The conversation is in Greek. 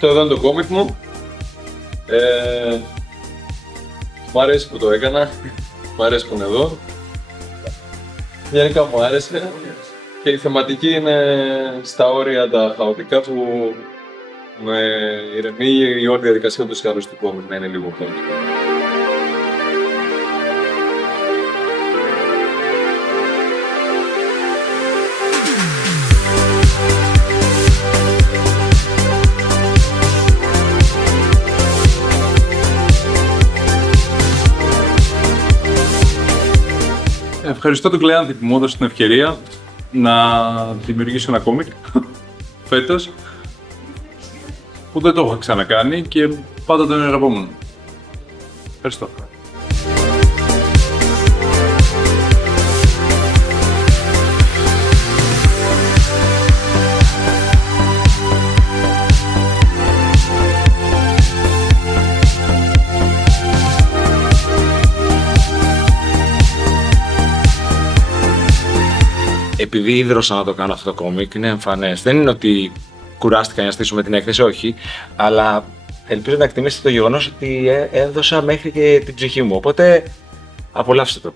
Αυτό εδώ είναι το κόμικ μου. Μου αρέσει που το έκανα, μου αρέσει που είναι εδώ. Γενικά μου άρεσε και η θεματική είναι στα όρια τα χαοτικά που με ηρεμεί η όλη διαδικασία του του κόμικ να είναι λίγο χαοτική. Ευχαριστώ τον Κλεάνθη που μου έδωσε την ευκαιρία να δημιουργήσω ένα κόμικ φέτος που δεν το έχω ξανακάνει και πάντα τον ερωτευόμουν. Ευχαριστώ. Επειδή ίδρωσα να το κάνω αυτό το κόμικ, είναι εμφανές. Δεν είναι ότι κουράστηκα να στήσω με την έκθεση, όχι, αλλά ελπίζω να εκτιμήσετε το γεγονός ότι έδωσα μέχρι και την ψυχή μου, οπότε απολαύστε το.